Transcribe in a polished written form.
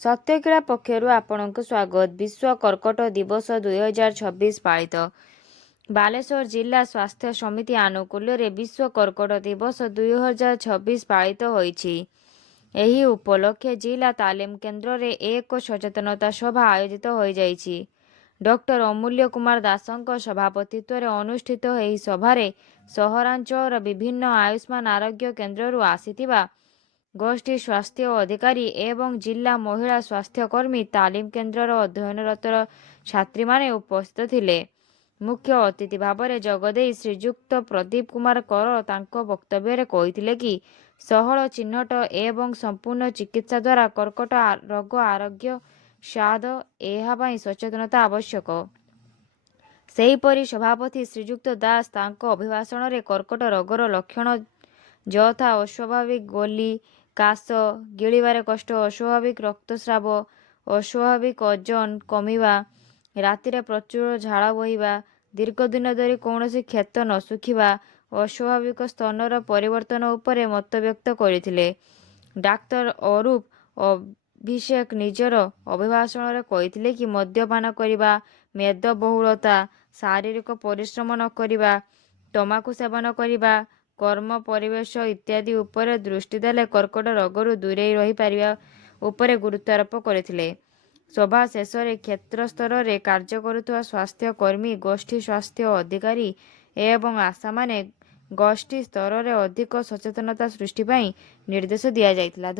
ସତ୍ୟକ୍ରିୟା ପକ୍ଷରୁ ଆପଣଙ୍କୁ ସ୍ୱାଗତ। ବିଶ୍ୱ କର୍କଟ ଦିବସ 2026 ପାଳିତ। ବାଲେଶ୍ୱର ଜିଲ୍ଲା ସ୍ୱାସ୍ଥ୍ୟ ସମିତି ଆନୁକୂଲ୍ୟରେ ବିଶ୍ୱ କର୍କଟ ଦିବସ 2026 ପାଳିତ ହୋଇଛି। ଏହି ଉପଲକ୍ଷେ ଜିଲ୍ଲା ତାଲିମ କେନ୍ଦ୍ରରେ ଏକ ସଚେତନତା ସଭା ଆୟୋଜିତ ହୋଇଯାଇଛି। ଡକ୍ଟର ଅମୂଲ୍ୟ କୁମାର ଦାସଙ୍କ ସଭାପତିତ୍ୱରେ ଅନୁଷ୍ଠିତ ଏହି ସଭାରେ ସହରାଞ୍ଚଳର ବିଭିନ୍ନ ଆୟୁଷ୍ମାନ ଆରୋଗ୍ୟ କେନ୍ଦ୍ରରୁ ଆସିଥିବା ଗୋଷ୍ଠୀ ସ୍ୱାସ୍ଥ୍ୟ ଅଧିକାରୀ ଏବଂ ଜିଲ୍ଲା ମହିଳା ସ୍ୱାସ୍ଥ୍ୟକର୍ମୀ ତାଲିମ କେନ୍ଦ୍ରର ଅଧ୍ୟୟନରତ ଛାତ୍ରୀମାନେ ଉପସ୍ଥିତ ଥିଲେ। ମୁଖ୍ୟ ଅତିଥି ଭାବରେ ଯୋଗଦେଇ ଶ୍ରୀଯୁକ୍ତ ପ୍ରଦୀପ କୁମାର କର ତାଙ୍କ ବକ୍ତବ୍ୟରେ କହିଥିଲେ କି ସହଳ ଚିହ୍ନଟ ଏବଂ ସମ୍ପୂର୍ଣ୍ଣ ଚିକିତ୍ସା ଦ୍ୱାରା କର୍କଟ ରୋଗ ଆରୋଗ୍ୟ ସାଧ୍ୟ, ଏହା ପାଇଁ ସଚେତନତା ଆବଶ୍ୟକ। ସେହିପରି ସଭାପତି ଶ୍ରୀଯୁକ୍ତ ଦାସ ତାଙ୍କ ଅଭିଭାଷଣରେ କର୍କଟ ରୋଗର ଲକ୍ଷଣ ଯଥା ଅସ୍ୱାଭାବିକ ଗଳି, କାଶ, ଗିଳିବାରେ କଷ୍ଟ, ଅସ୍ୱାଭାବିକ ରକ୍ତସ୍ରାବ, ଅସ୍ୱାଭାବିକ ଓଜନ କମିବା, ରାତିରେ ପ୍ରଚୁର ଝାଳ ବୋହିବା, ଦୀର୍ଘଦିନ ଧରି କୌଣସି କ୍ଷତ ନ ଶୁଖିବା, ଅସ୍ୱାଭାବିକ ସ୍ତନର ପରିବର୍ତ୍ତନ ଉପରେ ମତବ୍ୟକ୍ତ କରିଥିଲେ। ଡାକ୍ତର ଅରୂପ ଅଭିଷେକ ନିଜର ଅଭିଭାଷଣରେ କହିଥିଲେ କି ମଦ୍ୟପାନ କରିବା, ମେଦବହୁଳତା, ଶାରୀରିକ ପରିଶ୍ରମ ନ କରିବା, ତମାଖୁ ସେବନ କରିବା, କର୍ମ ପରିବେଶ ଇତ୍ୟାଦି ଉପରେ ଦୃଷ୍ଟି ଦେଲେ କର୍କଟ ରୋଗରୁ ଦୂରେଇ ରହିପାରିବା ଉପରେ ଗୁରୁତ୍ୱାରୋପ କରିଥିଲେ। ସଭା ଶେଷରେ କ୍ଷେତ୍ର ସ୍ତରରେ କାର୍ଯ୍ୟ କରୁଥିବା ସ୍ୱାସ୍ଥ୍ୟ କର୍ମୀ, ଗୋଷ୍ଠୀ ସ୍ୱାସ୍ଥ୍ୟ ଅଧିକାରୀ ଏବଂ ଆଶାମାନେ ଗୋଷ୍ଠୀ ସ୍ତରରେ ଅଧିକ ସଚେତନତା ସୃଷ୍ଟି ପାଇଁ ନିର୍ଦ୍ଦେଶ ଦିଆଯାଇଥିଲା।